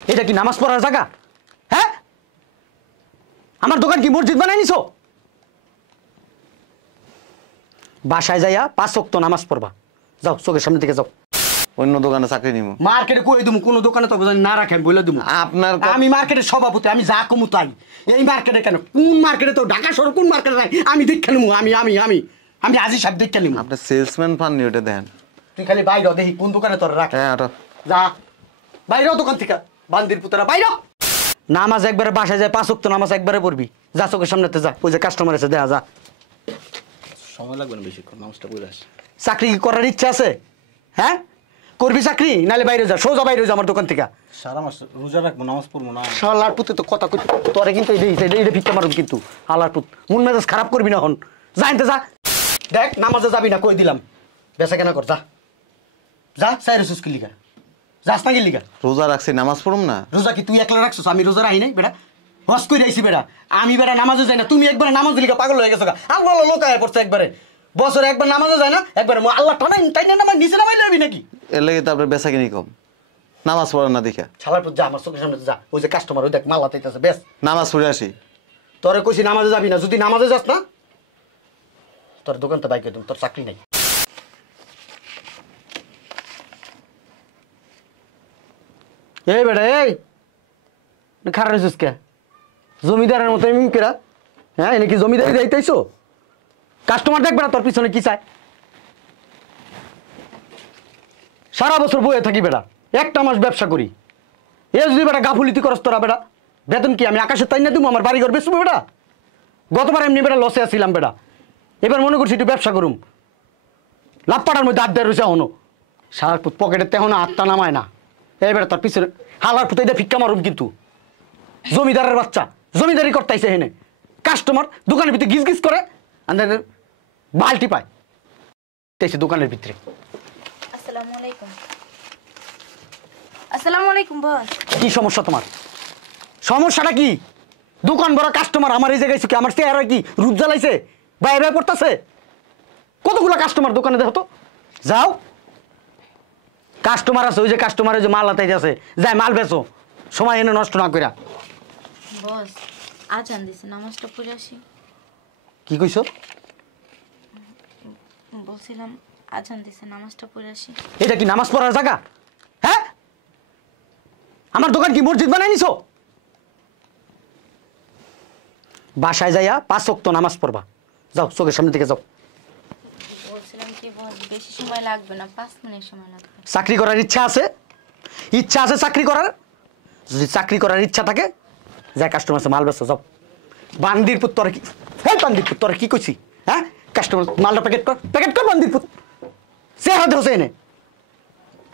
এটা কি নামাজ পড়ার জায়গা? হ্যাঁ, আমার দোকান কি মসজিদ বানাই নিছো? বাসায় যাইয়া 5 ওয়াক্ত নামাজ পড়বা। যাও, চোখের সামনে থেকে যাও। অন্য দোকানে চাকরি নিব। মার্কেটে কই দিমু, কোন দোকানে তো না রাখেন বলে দিমু। আপনার আমি মার্কেটের সভাপতি, আমি যা কমু তাই। এই মার্কেটে কেন, কোন মার্কেটে তো ঢাকা শহর কোন মার্কেটে নাই আমি দেখে নিমু। আমি আজি সাহেব দেখে নিমু। আপনি সেলসম্যান পাননি, ওটা দেন। তুই খালি বাইরে দেখি কোন দোকানে তোর রাখ। হ্যাঁ, ওটা যা বাইরেও দোকান থেকে, বান্দির পুতরা বাইরে। নামাজ একবারে বাসায় যায় 5 ওয়াক্ত নামাজ একবারে পড়বি। যা, চোখের সামনেতে যা। ওই যে কাস্টমার আছে, দেখা যা। সময় লাগবে না বেশিক্ষণ, নামাজটা পড়ে আসি। চাকরি কি করার ইচ্ছা আছে? হ্যাঁ, করবি চাকরি, নালে বাইরে যা, সোজা বাইরে যা আমার দোকান থেকে। সারা মাস রোজা রাখবো, নামাজ পড়বো না। শালার পুতে তো কথা কই, তোরে কিন্তু এটা ভিক্ষা মারুম কিন্তু। হালার পুত, মন মেজাজ খারাপ করবি না হন। জানতে যা, দেখ নামাজে যাবি না কই দিলাম। বেচা কেনা কর, যা যা। সাইরে সুস্কি লিগা যাস না, কি লিগা? রোজা রাখছি, নামাজ পড়ুম না। রোজা কি তুই একলা রাখছিস? আমি রোজা রাখি নাই বেটা, হজ করে আইছি বেটা। আমি বেটা নামাজে যাই না, তুমি একবারে নামাজে লিগা পাগল হয়ে গেছো। আল্লাহ লোক আয় পড়ছে একবারে, বছরে একবার নামাজে যায় না, একবারে আল্লাহ টানাই তাই না, নামাজ নিচে নামাই যাবি নাকি? এর লেগে তো আপনার বেচা কিনি কম, নামাজ পড়েন না দেখা। শালার পুত, যা আমার চোখের সামনে যা। ওই যে কাস্টমার, ওই দেখ মাল হাতাইতেছে, বেশ। নামাজ পড়ে আসি। তোরে কইছি নামাজে যাবি না, যদি নামাজে যাস না তোর দোকান তো বাইকে দিম, তোর চাকরি নাই। এই বেটা, এই খারাপ হয়েছিস কে? জমিদারের মতো এমনি কেরা? হ্যাঁ, এনে কি জমিদারি যাইতেইছো? কাস্টমার দেখবে না তোর পিছনে কি চায়? সারা বছর বয়ে থাকি বেটা, একটা মাস ব্যবসা করি। এ যদি বেটা গাফুলিতি করস তোরা বেটা, বেতন কি আমি আকাশের তাই না দিব? আমার বাড়ি ঘর বেচবো বেটা? গতবার এমনি বেটা লসে আসছিলাম বেটা, এবার মনে করছি একটু ব্যবসা করুম। লাভ পাড়ার মধ্যে আড্ডা রয়েছে এখনো। সারার পুত পকেটের তেহনো আত্মা নামায় না। এই বেটা তোর পিছনে হালার পুত, এটা ভিক্ষা মারুম কিন্তু। জমিদারের বাচ্চা জমিদারি করতেছে হেনে, কাস্টমার দোকানের ভিতরে গিজ গিজ করে, বালটি পায় দোকানের ভিতরে। আসসালামু আলাইকুম। আসসালামু আলাইকুম বস। কি সমস্যা তোমার? সমস্যাটা কি? দোকান বড়, কাস্টমার আমার এই জায়গায় কি আমার চেহারা কি রূপ জ্বালাইছে? বাইরে পড়তেছে কতগুলো কাস্টমার দোকানে, দেখো তো। যাও, কাস্টমার আছে, ওই যে কাস্টমারের যে মাল হাতাইতে আছে, যাই মাল বেচো, সময় এনে নষ্ট না কইরা। বস আজান দিছে, নামাজটা পড়ে আসি। কি কইছো? বলছিলাম আজান দিছে, নামাজটা পড়ে আসি। এটা কি নামাজ পড়ার জায়গা? হ্যাঁ, আমার দোকান কি মসজিদ বানাই নিছো? বাসায় যাইয়া 5 ওয়াক্ত নামাজ পড়বা। যাও, চোখের সামনে থেকে যাও। বলছিলাম কি বস, বেশি সময় লাগবে না, 5 মিনিট সময় লাগবে। চাকরি করার ইচ্ছা আছে? ইচ্ছা আছে চাকরি করার? যদি চাকরি করার ইচ্ছা থাকে, যাই কাস্টমার মাল বেচো, যাও। বান্দির পুত তোরা কি, হ্যাঁ বান্দির পুত তোরা কি কইছি? হ্যাঁ, কাস্টমার মালটা প্যাকেট কর বান্দির পুত। চেহারা দেখো এনে,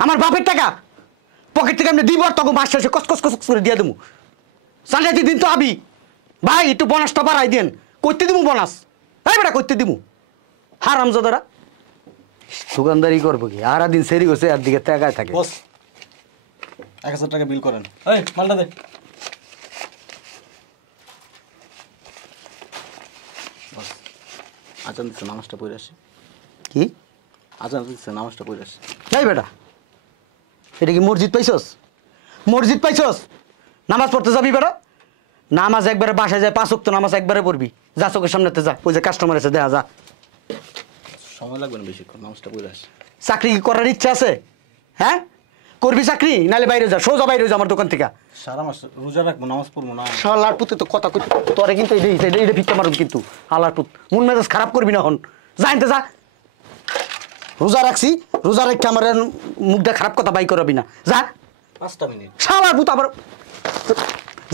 আমার বাপের টাকা পকেট থেকে আমি দিব, আর তখন মাস শেষে কস কস কস করে দিয়ে দেবো। চালিয়ে দিন তো আবি ভাই, একটু বোনাসটা বাড়াই দেন। করতে দিব বোনাস? হ্যাঁ বেটা, করতে দিব। হারামজাদারা দোকানদারি করবো কি, আর দিন সেরি গেছে, আর দিকে টাকায় থাকে। বস 1000 টাকা বিল করেন। এই মালটা দে। বস আজান দিচ্ছে, নামাজটা পড়ে আসি। কি আজান দিচ্ছে, নামাজটা পড়ে আসি। এই বেটা, এটা কি মসজিদ পাইছস? মসজিদ পাইছস? নামাজ পড়তে যাবি বেটা? নামাজ একবারে বাসায় যায় 5 ওয়াক্ত নামাজ একবারে পড়বি। যা, চোখের সামনেতে যা। ওই যে কাস্টমার আছে, দেখা যা। সময় লাগবে না বেশিক্ষণ, নামাজটা পড়ে আসি। চাকরি কি করার ইচ্ছা আছে? হ্যাঁ, করবি চাকরি, নালে বাইরে যা, সোজা বাইরে যা আমার দোকান থেকে। সারা মাস রোজা রাখবো, নামাজ পড়বো না। শালার পুতে তো কথা কই, তোরে কিন্তু এটা ভিক্ষা মারুম কিন্তু। হালার পুত, মন মেজাজ খারাপ করবি না হন। জানতে যা, রোজা রাখছি, রোজা রেখে আমার মুখটা খারাপ কথা বাই করবি না। যা 5টা মিনিট। শালার পুত আবার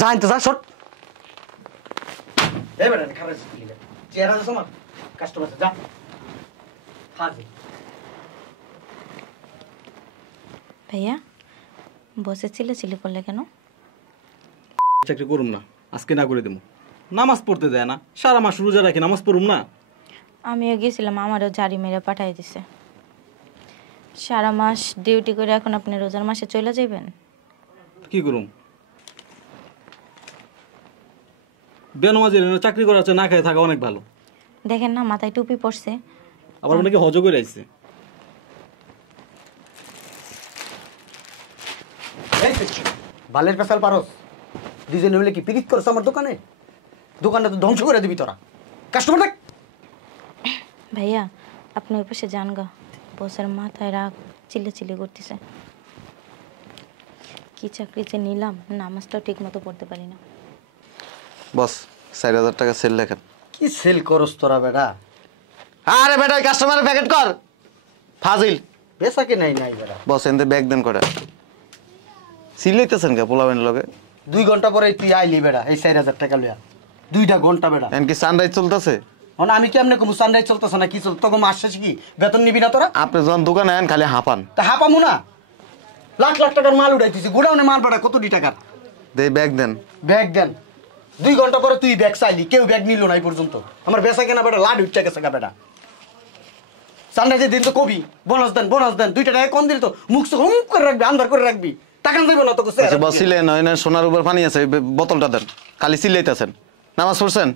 জানতে যা, শর্ট। ভাইয়া বসে চিল্লাচিল্লি করলে কেন? চাকরি করুম না, আজকে না করে দেবো। নামাজ পড়তে দেয় না, সারা মাস রোজা রাখি, নামাজ পড়ুম না। আমিও গেছিলাম, আমারও জারি মেরে পাঠাই দিছে। সারা মাস ডিউটি করে এখন আপনি রোজার মাসে চলে যাবেন? কি করুম? বেনামাজির চাকরি করা আছে, না খেয়ে থাকা অনেক ভালো। দেখেন না মাথায় টুপি পড়ছে, আবার অনেকে হজ করে আসছে। বালের পেশাল পারস দুজনে মিলে কি পিরিত করছ আমার দোকানে? দোকানটা তো ধ্বংস করে দিবি তোরা। কাস্টমার দেখ। ভাইয়া আপনি ওই পাশে যান গা, বসের মাথায় রাগ চিল্লি করতেছে। কি চাকরি যে নিলাম, নামাজটাও ঠিক মতো পড়তে পারি না। বস 4000 টাকা সেল লেখেন। কি সেল করস তোরা বেটা? আরে বেটা কাস্টমারের প্যাকেট কর ফাজিল। বেচা কি নাই নাই বেটা। বস এনতে ব্যাগ দেন করে সিলাইতেছেন কে পোলাবেন লগে? 2 ঘন্টা পরে তুই আইলি বেটা এই 4000 টাকা লইয়া। 2টা ঘন্টা বেটা। এনকি সানরাইজ চলতেছে। মানে আমি কেমনে কমু সানরাইজ চলতেছ না কি চল তোকে মাস শেষ কি বেতন নিবি না তোরা? আপনি যখন দোকানে আনেন খালি হাঁপান। তা হাঁপামু না? লাখ লাখ টাকার মাল উঠাইতেছি, গোডাউনে মাল বেটা কত টাকার? দে ব্যাগ দেন। ব্যাগ দেন। 2 ঘন্টা পরে তুই ব্যাগ চাইলি, কেউ ব্যাগ নিল না এই পর্যন্ত। আমার বেচা কেনা বেটা লাড উঠছে গেছে বেটা। সানরাইজের দিন তো কবি বোনাস দেন 2 টাকা কম দিলে তো মুখ হুম করে রাখবি, আন্ধার করে রাখবি, টাকা দেবো না তোকে। আচ্ছা বস সিলেন না সোনার উপর পানি আছে বোতলটা দেন। খালি সিলাইতেছেন। নামাজ পড়ছেন?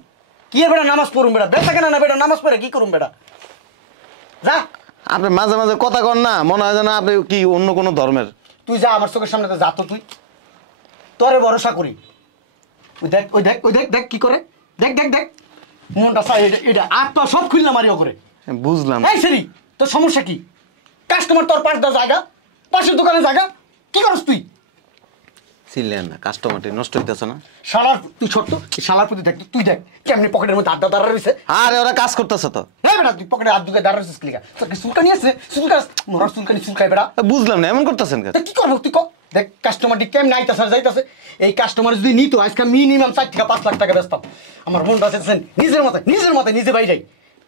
কি বেটা নামাজ পড়ুম বেটা? বেচা কেনা না বেটা, নামাজ পড়ে কি করুম বেটা? যা। আপনি মাঝে মাঝে কথা কন না, মনে হয় যেন আপনি কি অন্য কোনো ধর্মের। তুই যা আমার চোখের সামনে যা তো তুই, তোরে ভরসা করি। ওই দেখ কি করে, দেখ মনটা চাই এটা আর তো সব খুললাম মারিও করে। বুঝলাম। এই সেরি তোর সমস্যা কি? কাস্টমার তোর পাশ দা জায়গা, পাশের দোকানে জায়গা, কি করস তুই? সিলেন না, কাস্টমারটি নষ্ট হইতেছে না। শালার তুই ছোট্ট শালার প্রতি দেখ, তুই দেখ কেমনি পকেটের মধ্যে আড্ডা দাঁড়া রয়েছে। আরে ওরা কাজ করতেছে তো। হ্যাঁ বেটা তুই পকেটে হাত ঢুকে দাঁড়া রয়েছিস কি লিগা? তোর কি চুলকানি আছে? মোরার চুলকানি চুলকায় বেটা। বুঝলাম না, এমন করতেছেন কেন? তা কি করবো তুই ক? দেখ কাস্টমারটি কেমন আইতাছে আর যাইতাছে। এই কাস্টমার যদি নিত আজকে মিনিমাম 4 থেকে 5 লাখ টাকা বেচতাম। আমার মনটা আছে নিজের মাথায় নিজে বাইরে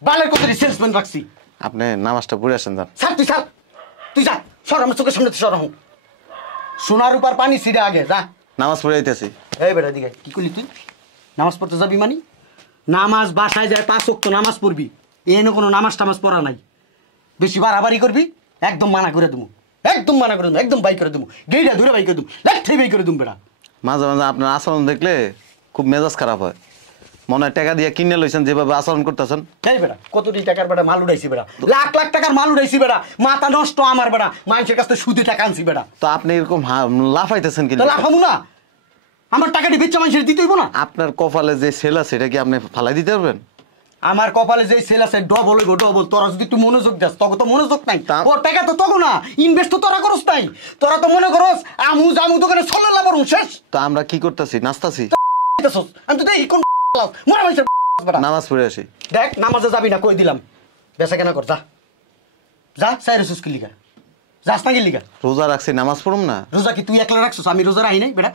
বালের কত সেলসম্যান রাখছি। আপনি নামাজটা পড়ে আসেন যান। স্যার তুই যা সর আমার চোখের সামনে সর। সোনার উপর পানি ছিড়ে আগে যা। নামাজ পড়ে আইতেছি। এই বেটা দিকে কি করলি তুই? নামাজ পড়তে যাবি মানে? নামাজ বাসায় যায় 5 ওয়াক্ত নামাজ পড়বি। এনে কোনো নামাজ টামাজ পড়া নাই। বেশি বাড়াবাড়ি করবি একদম মানা করে দেবো, একদম বাই করে দেবো, গেইটা ধরে বাই করে দেবো, লেখটাই বাই করে দেবো বেটা। মাঝে মাঝে আপনার আচরণ দেখলে খুব মেজাজ খারাপ হয়। মনে হয় টাকা দিয়ে কিনে লইছেন যেভাবে আচরণ করতেছেন। এই বেটা কতটি টাকার বেটা মাল উড়াইছি বেটা, লাখ লাখ টাকার মাল উড়াইছি বেটা, মাথা নষ্ট আমার বেটা, মানুষের কাছ থেকে সুদে টাকা আনছি বেটা। তো আপনি এরকম লাফাইতেছেন কি? লাফামু না? আমার টাকাটি বেচা মানুষের দিতে হইব না? আপনার কপালে যে সেল আছে এটা কি আপনি ফালাই দিতে পারবেন? আমার কপালে যে সেল আছে ডবল হইব ডবল। তোরা যদি একটু মনোযোগ দাস, তোকে তো মনোযোগ নাই। ওর টাকা তো তখন না ইনভেস্ট তো তোরা করস নাই। তোরা তো মনে করস আমু জামু দোকানে চলে লাবরুম শেষ। তো আমরা কি করতেছি? নাচতাছি। আমি তো দেখি কোন মরা মানুষের বেটা। নামাজ পড়ে আসি। দেখ নামাজে যাবি না কই দিলাম, বেচা কেনা কর যা যা। সাইরে সুস্কি লিগা যাস না কি লিগা? রোজা রাখছি, নামাজ পড়ুম না? রোজা কি তুই একলা রাখছিস? আমি রোজা রাখি নাই বেটা,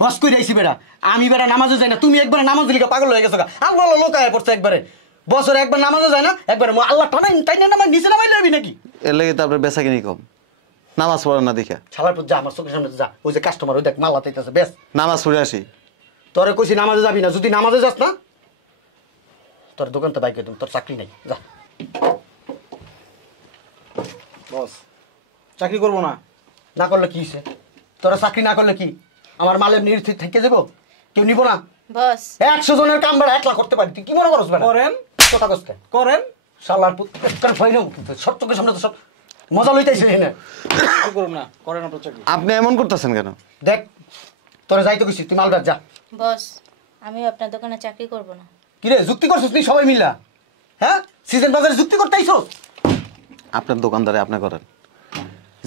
হজ করে আইছি বেটা। আমি বেটা নামাজে যাই না, তুমি একবারে নামাজ লিগা পাগল হয়ে গেছো। আল্লাহ লোক আয় পড়ছে একবারে, বছরে একবার নামাজে যায় না, একবারে আল্লাহ টানাই নামাজ নিচে নামাই যাবি নাকি? এর লেগে তো আপনার বেচা কিনি কম। নামাজ পড়েন না দেখে। শালার যা আমার চোখের সামনে যা। ওই যে কাস্টমার ওই দেখ মাল হাতাইতেছে বেশ। নামাজ পড়ে আসি। তোরে কইছি নামাজে যাবি না, যদি নামাজে যাস না তোর দোকান তো বাইকে তোর চাকরি নাই যা। বস চাকরি করবো না। না করলে কি হইছে? তোরা চাকরি না করলে কি আমার মালের নির্থিত থেকে যাবো? কেউ নিব না? বস 100 জনের কাম বেড়া একলা করতে পারি, তুই কি মনে করস বেটা? করেন কথা কষ্ট করেন শালার পুত ফাইন সব চোখের সামনে তো সব মজা লইতেছে এখানে। চাকরি করুন না, করেন আপনার চাকরি। আপনি এমন করতেছেন কেন? দেখ তোরা যাইতে গেছিস, তুই মাল বেচ যা। বস আমি আপনার দোকানে চাকরি করব না। কিরে যুক্তি করছিস তুই সবাই মিল্লা? হ্যাঁ সিজন বাজারে যুক্তি করতে আইছস? আপনার দোকানদারে আপনি করেন।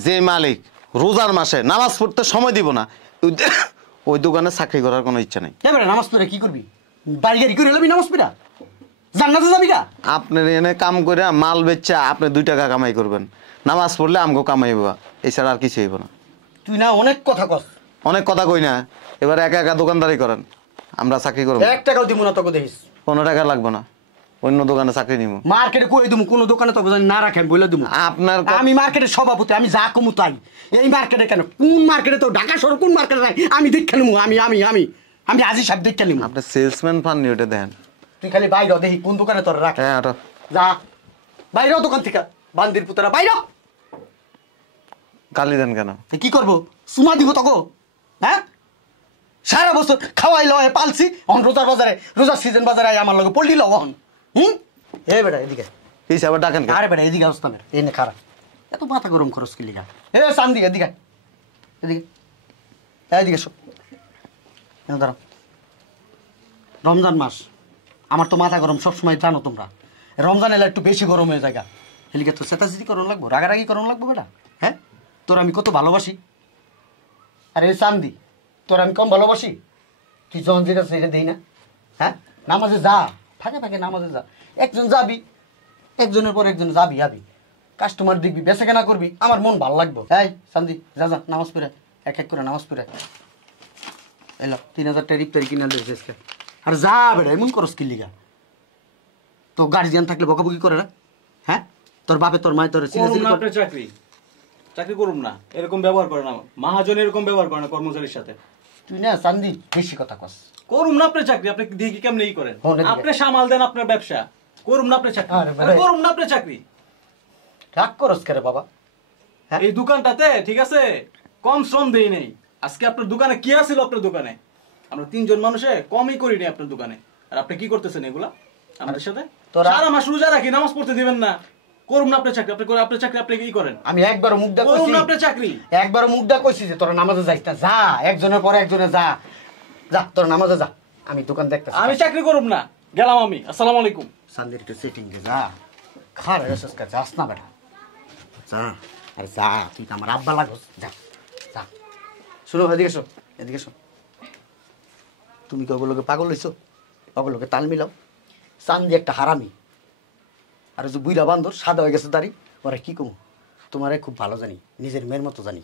যে মালিক রোজার মাসে নামাজ পড়তে সময় দিব না, ওই দোকানে চাকরি করার কোনো ইচ্ছা নেই। এবারে নামাজ পড়ে কি করবি? বাড়ি গাড়ি করে এলাবি নামাজ পড়া? জান্নাতে যাবি গা? আপনার এনে কাম করে মাল বেচা আপনি 2 টাকা কামাই করবেন, নামাজ পড়লে আমগো কামাইব, এছাড়া আর কিছু হইব না। তুই না অনেক কথা কস। অনেক কথা কই না, এবার একা একা দোকানদারি করেন, আমরা চাকরি করব। 1 টাকাও দিব না তোকে দেখিস। 15 টাকা লাগবে না, অন্য দোকানে চাকরি নিব। মার্কেটে কই দিমু, কোন দোকানে তোকে জানি না রাখেন বলে দিমু। আপনার আমি মার্কেটের সভাপতি, আমি যা কমু তাই। এই মার্কেটে কেন, কোন মার্কেটে তো ঢাকা শহর কোন মার্কেটে নাই আমি দেখে নিমু। আমি আজি সাহেব দেখে নিমু। আপনি সেলসম্যান পাননি, ওটা দেন। তুই খালি বাইরে দেখি কোন দোকানে তোর রাখ। হ্যাঁ ওটা যা বাইরে দোকান থেকে, বান্দির পুতরা বাইরে। গালি দেন কেন? কি করবো, সুমা দিব তোকে? হ্যাঁ সারা বছর খাওয়াই লয় পালছি, অন রোজার বাজারে রোজার সিজন বাজারে আমার লগে পল্লি লও অন। এ বেটা এদিকে হিসাবে ডাকেন কেন? আরে বেটা এদিকে অবস্থানের এই নে খারাপ, এত মাথা গরম খরচ কি লিগা? এ চান্দি এদিকে এদিকে এদিকে সব এনে দাঁড়াও। রমজান মাস, আমার তো মাথা গরম সবসময়, জানো তোমরা। রমজান এলে একটু বেশি গরম হয়ে যায়। হেলিকে তো চেতাচেতি করুন লাগবো, রাগারাগি করুন লাগবো বেটা। হ্যাঁ, তোর আমি কত ভালোবাসি। আরে চান্দি, তোর আমি কম ভালোবাসি? তুই যখন যেটা সেটা দিই না। হ্যাঁ, নামাজে যা, ফাঁকে ফাঁকে নামাজে যা। একজন যাবি, একজনের পর একজন যাবি যাবি, কাস্টমার দেখবি, বেচা কেনা করবি, আমার মন ভালো লাগবো। এই চান্দি, যা যা নামাজ পড়ে, এক এক করে নামাজ পড়ে এলো। 3000 টাকা ইফতারি কিনা দিয়েছে। আর যা বেটা, এমন করস কি লিগা? তো গার্জিয়ান থাকলে বকাবকি করে না? হ্যাঁ, তোর বাপে তোর মায় তোর করুন না আপনি চাকরি, চাকরি করুন না, এরকম ব্যবহার করে না মহাজন, এরকম ব্যবহার করে না কর্মচারীর সাথে। তুই না চান্দি বেশি কথা কস। করুন না আপনি চাকরি, আপনি দিয়ে কি কেমনে ই করেন? হ্যাঁ, এদিকে। আপনি সামাল দেন আপনার ব্যবসা, করুন না আপনি চাকরি। আরে ভাই। করুন না আপনি চাকরি। রাগ করস কে রে বাবা? হ্যাঁ? এই দোকানটাতে ঠিক আছে কম শ্রম দেই নেই। আজকে আপনার দোকানে কি আছিল? আপনার দোকানে আমরা 3 জন মানুষে কমই করিনি আপনার দোকানে। আর আপনি কি করতেছেন এগুলা আমাদের সাথে? তোরা- সারা মাস রোজা রাখি, নামাজ পড়তে দিবেন না। করুন না আপনি চাকরি, আপনার চাকরি আপনি কি করেন? আমি একবার মুখ দা করুন কইছি, না আপনি চাকরি। একবার মুখ দা কইছি যে তোরা নামাজে যাইস না। যা, একজনের পরে একজনে যা, যা তোর নামাজে যা, আমি দোকান দেখতেছি। আমি চাকরি করুম না, গেলাম আমি। আসসালামু আলাইকুম। সান্দির একটু সেটিং দে, যা খার এসেস কা, যাস না বেটা, যা। আরে যা, তুই তো আমার আব্বা লাগোস, যা যা। শুনো, এদিকে এসো, এদিকে এসো। তুমি কি ওগুলোকে পাগল হইছো? ওগুলোকে তাল মিলাও। চান্দি একটা হারামি, আর যে বুইরা বান্দর সাদা হয়ে গেছে দাড়ি, ওরা কি কমু? তোমারে খুব ভালো জানি, নিজের মেয়ের মতো জানি।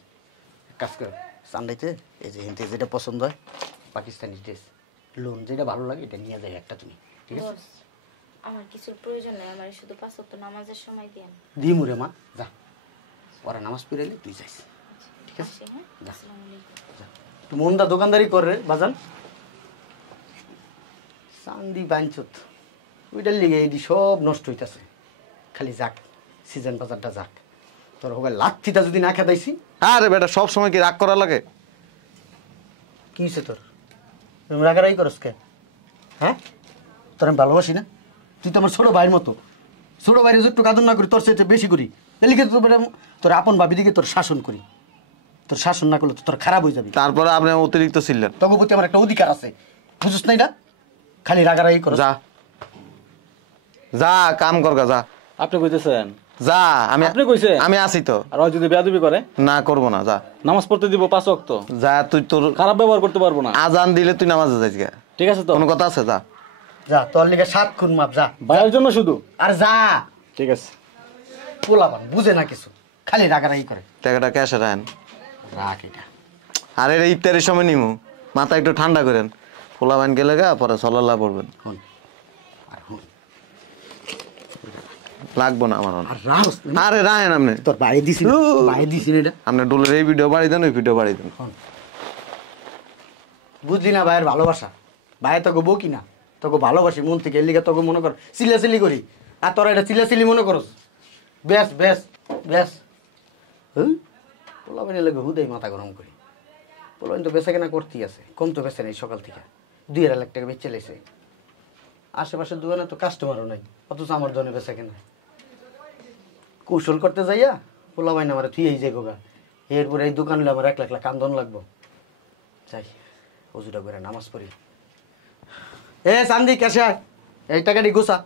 এক কাজ করো, চান্দাইতে এই যে হিন্দি যেটা পছন্দ হয়, পাকিস্তানি ড্রেস, লোন যেটা ভালো লাগে এটা নিয়ে যাই একটা তুমি, ঠিক আছে? বস, আমার কিছুর প্রয়োজন নাই, আমার শুধু 5 ওয়াক্ত নামাজের সময় দেন। দিমু রে মা, যা। ওরা নামাজ পড়ে এলে তুই যাইস, ঠিক আছে? আসি, হ্যাঁ? যা। আসসালামু আলাইকুম। যা। তুই মনটা দোকানদারি কর রে বাজান। চান্দি বাঞ্চত, ওইটার লিগে এটি সব নষ্ট হইতাছে। খালি যাক, সিজন বাজারটা যাক। তোর হোক লাথিটা যদি না খেতাইছি। আরে বেটা, সব সময় কি রাগ করা লাগে? কি হয়েছে তোর? তুমি রাগারাগি করস কে? হ্যাঁ, তোর আমি ভালোবাসি না? তুই তো আমার ছোট ভাইয়ের মতো। ছোট ভাইয়ের একটু কাদর না করি, তোর সাথে বেশি করি। এলিকে তোর আপন ভাবি দিকে তোর শাসন করি। তোর শাসন না করলে তো তোর খারাপ হয়ে যাবে। তারপরে আপনি অতিরিক্ত ছিলেন। তখন প্রতি আমার একটা অধিকার আছে, বুঝছিস না? এটা খালি রাগারাগি করস। যা যা, কাম করগা, যা আপনি কইতেছেন? যা। আপনি কইছেন? আমি আছি তো। আর ও যদি বেয়াদবি করে? না, করবো না, যা নামাজ পড়তে দিব 5 ওয়াক্ত, যা। তুই তোর খারাপ ব্যবহার করতে পারবো না। আজান দিলে তুই নামাজে যাইস গা। ঠিক আছে তো? কোনো কথা আছে? যা যা, তোর লিগে 7 খুন মাপ, যা। ভাইয়ের জন্য শুধু? আর যা। ঠিক আছে। পোলাপান বুঝে না কিছু, খালি রাগারাগি করে। টাকাটা ক্যাশে রাখেন। রাখ এটা। আর এটা ইফতারের সময় নিমু, মাথা একটু ঠান্ডা করেন। খোলা বাইন গেলে গা পরে সলাল্লা পড়বেন। হুন আর হুন, লাগবো না আমার আর রাহস না। আরে রায়ন আপনি তোর বাইরে দিছি না, বাইরে দিছি না এটা। আপনি ডোলের এই ভিডিও বাড়ি দেন, ওই ভিডিও বাড়ি দেন। বুঝলি না ভাইয়ের ভালোবাসা? ভাই তোকে বউ কিনা, তোকে ভালোবাসি মন থেকে, এর লিগে তোকে মনে কর চিল্লাচিল্লি করি। আর তোরা এটা চিল্লাচিল্লি মনে করস? বেশ বেশ বেশ। পোলাবেন লাগে হুদাই মাথা গরম করি। পোলাবেন তো বেচা কেনা করতেই আছে, কম তো বেচে নেই সকাল থেকে। 2.5 লাখ টাকা বেচে লেছে। আশেপাশের দোকানে তো কাস্টমারও নাই, অথচ আমার দোকানে বেচা কেনা। কৌশল করতে যাইয়া পোলাবাইন আমার তুই এই যে গোগা, এরপরে এই দোকান হলে আমার 1 লাখ কান্দন লাগবো। যাই, অজুটা করে নামাজ পড়ি। এ চান্দি, ক্যাশে আয়, এই টাকাটি গোছা।